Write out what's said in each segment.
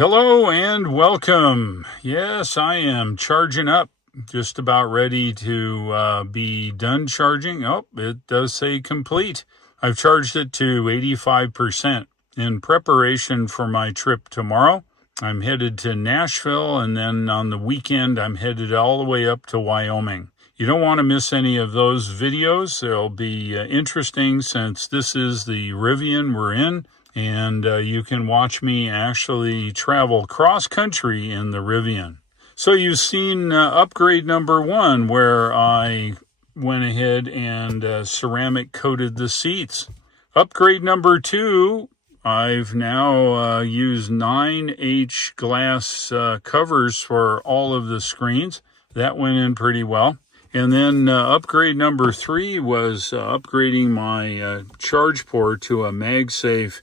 Hello and welcome. Yes, I am charging up, just about ready to be done charging. Oh, it does say complete. I've charged it to 85% in preparation for my trip tomorrow. I'm headed to Nashville, and then on the weekend I'm headed all the way up to Wyoming. You don't want to miss any of those videos. They'll be interesting since this is the Rivian we're in. And you can watch me actually travel cross-country in the Rivian. So you've seen upgrade number 1, where I went ahead and ceramic coated the seats. Upgrade number 2, I've now used 9H glass covers for all of the screens. That went in pretty well. And then upgrade number 3 was upgrading my charge port to a MagSafe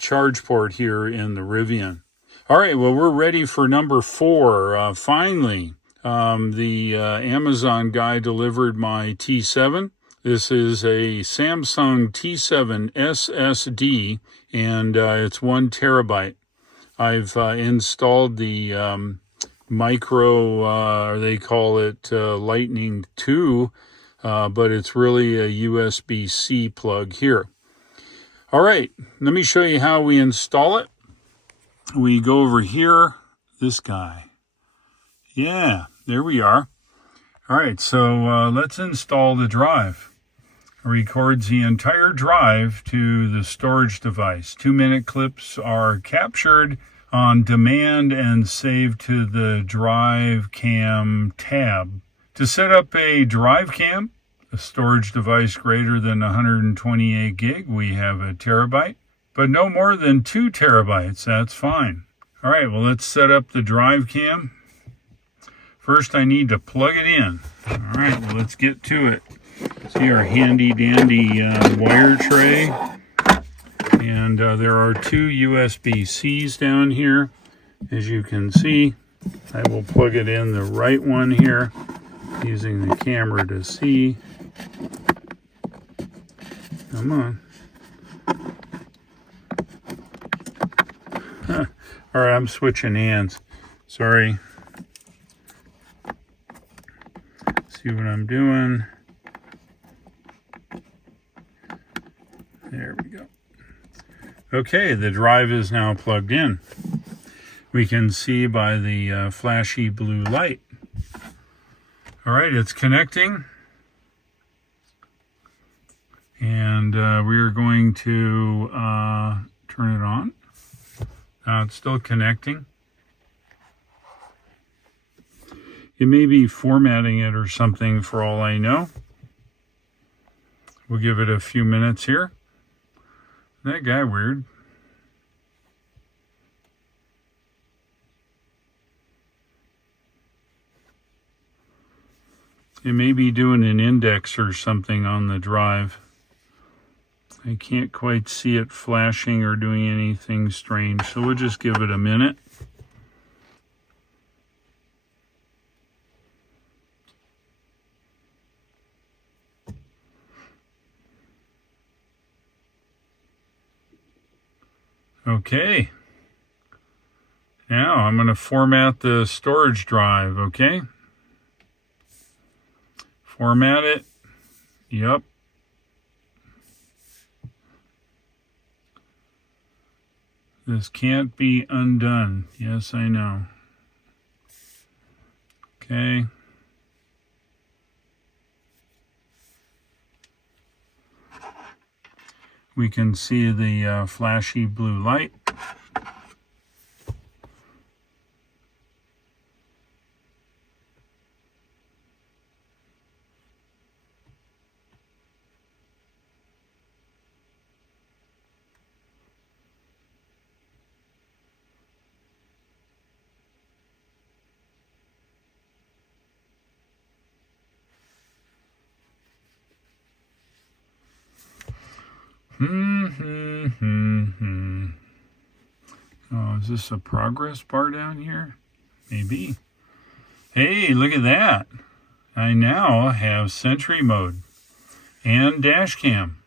charge port here in the Rivian. All right, well, we're ready for number 4. Finally, the Amazon guy delivered my T7. This is a Samsung T7 SSD, and it's 1 terabyte. I've installed the micro, they call it Lightning 2, but it's really a USB-C plug here. All right, let me show you how we install it. We go over here, this guy. Yeah, there we are. All right, so let's install the drive. It records the entire drive to the storage device. 2-minute clips are captured on demand and saved to the drive cam tab. To set up a drive cam, a storage device greater than 128 gig, we have a terabyte, but no more than 2 terabytes, that's fine. All right, well, let's set up the drive cam. First, I need to plug it in. All right, well, let's get to it. See our handy dandy wire tray. And there are 2 USB-Cs down here. As you can see, I will plug it in the right one here, using the camera to see. Come on. Huh. All right, I'm switching hands. Sorry. See what I'm doing. There we go. Okay, the drive is now plugged in. We can see by the flashy blue light. All right, it's connecting. And we are going to turn it on. It's still connecting. It may be formatting it or something for all I know. We'll give it a few minutes here. That guy weird. It may be doing an index or something on the drive. I can't quite see it flashing or doing anything strange, so we'll just give it a minute. Okay. Now I'm going to format the storage drive, okay? Format it. Yep. This can't be undone. Yes, I know. Okay. We can see the flashy blue light. Oh, is this a progress bar down here? Maybe. Hey, look at that. I now have Sentry mode and dash cam.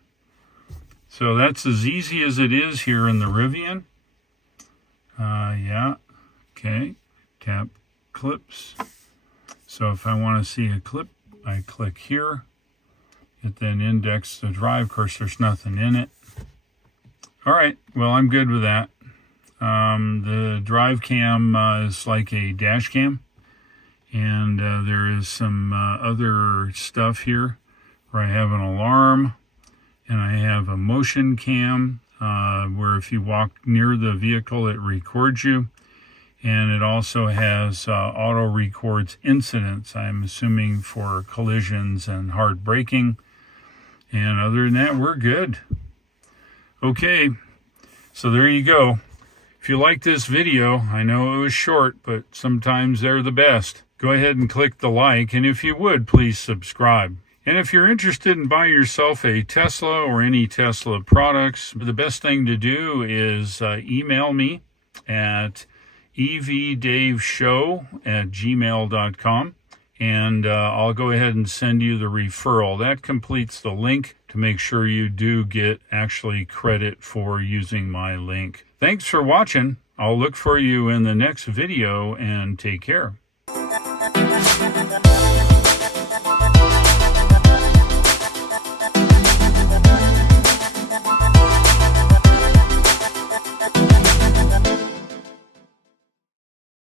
So that's as easy as it is here in the Rivian. Yeah, okay, tap clips. So if I want to see a clip, I click here. It then indexes the drive. Of course, there's nothing in it. All right, well, I'm good with that. The drive cam is like a dash cam, and there is some other stuff here where I have an alarm, and I have a motion cam where if you walk near the vehicle, it records you. And it also has auto records incidents, I'm assuming for collisions and hard braking. And other than that, we're good. Okay, so there you go. If you like this video, I know it was short, but sometimes they're the best. Go ahead and click the like, and if you would, please subscribe. And if you're interested in buying yourself a Tesla or any Tesla products, the best thing to do is email me at evdaveshow@gmail.com, and I'll go ahead and send you the referral. That completes the link to make sure you do get actually credit for using my link. Thanks for watching. I'll look for you in the next video, and take care.